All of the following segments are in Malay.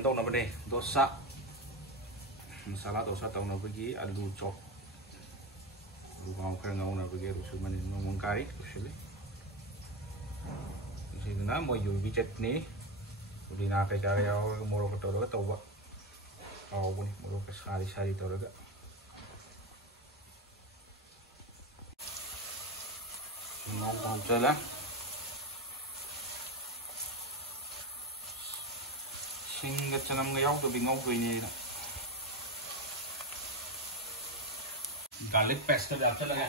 ꯀꯩꯅꯣ ꯇꯧꯅꯕꯅꯦ ꯗꯣꯁꯥ ꯃꯁꯥꯂꯥ ꯗꯣꯁꯥ ꯇꯧꯅꯕꯒꯤ ꯑꯂꯨ ꯆꯣꯞ ꯑꯂꯨ ꯈꯔ ꯉꯧꯅꯕꯒꯤ ꯑꯂꯨꯁꯨ ꯃꯅꯤꯟ ꯃꯣꯡ ꯀꯥꯔꯤ ꯂꯣꯏꯁꯤꯜꯂꯤ ꯁꯤꯗꯅ ꯃꯣꯏ ꯌꯨꯕꯤ ꯆꯠꯅꯤ ꯄꯨꯗꯤꯅꯥ ꯀꯩꯀꯥꯒ ꯌꯥꯎꯔꯒ ꯃꯣꯔꯣꯛꯀ ꯇꯧꯔꯒ ꯇꯧꯕ ꯍꯥꯎꯕꯅꯤ ꯃꯣꯔꯣꯛꯀ ꯁꯥꯔꯤ ꯁꯥꯔꯤ ꯇꯧꯔꯒ ꯉꯧꯕ ꯍꯧꯖꯤꯜꯂꯦ ꯁꯤꯡꯒ ꯆꯅꯝꯒ ꯌꯥꯎꯗꯕꯤ ꯉꯧꯗꯣꯏꯅꯦꯅ garlic paste का डाल लगा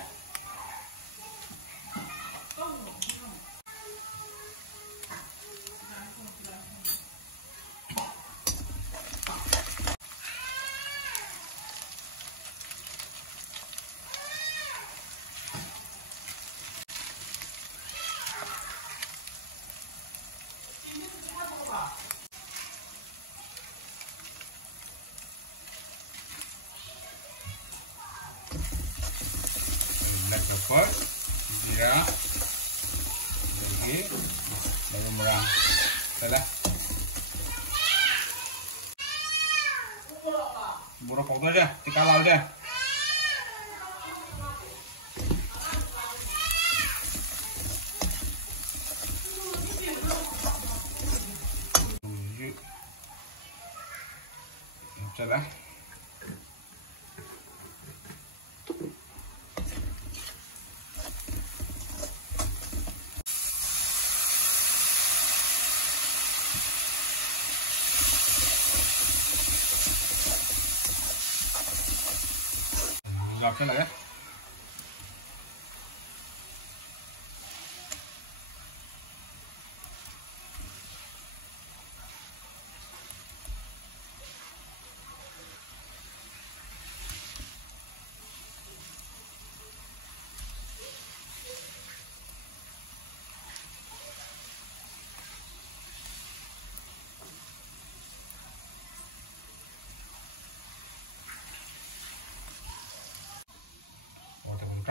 pepper, zira, lagi, bawang merah, salah. Buruk foto aja, dikawal aja. Salah. Gapsa lagi.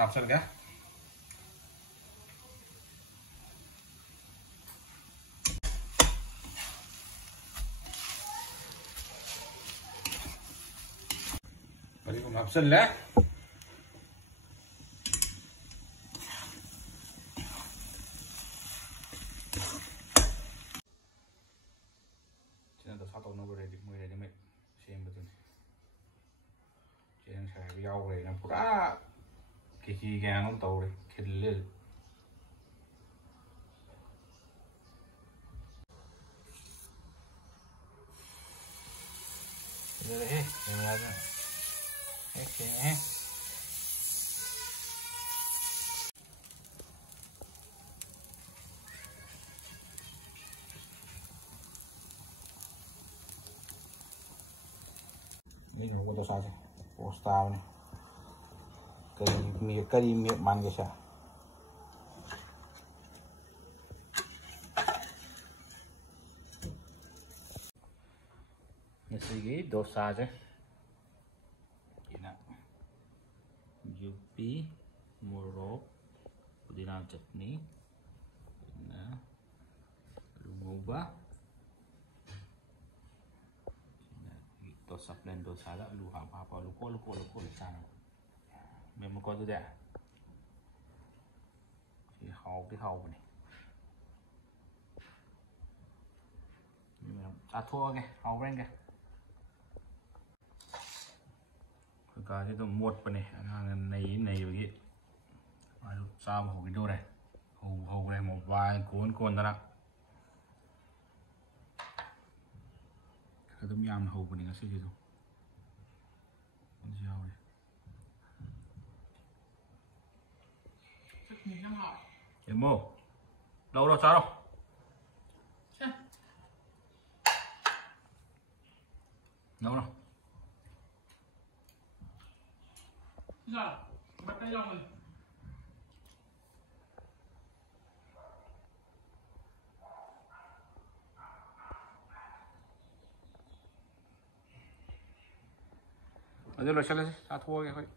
Kapsel ya. Beri kapsel ya. Jadi satu nomor ready, mulai ready mek, same betul. Jadi saya biar awalnya yang pura. Kiki gan tàu đấy khilil đây đây yang lain oke ini nunggu dos aja posta nih kari mi man guys ya. Sige dosa aja. Ini yupi morok pudina chutney nah lumba dosa plan dosa lah lu apa lu ko sana memang kau tu dah si hau ni memang thua ke hau bên ke cái itu muat apa nih này begini aduh sama hau itu deh hau này một vài cuốn đó cái tôm yam hau này cái gì đâu con gì hau này em mua đâu đâu sao đâu đâu đâu sao bắt tay đâu rồi Aduh lo salah satu lagi.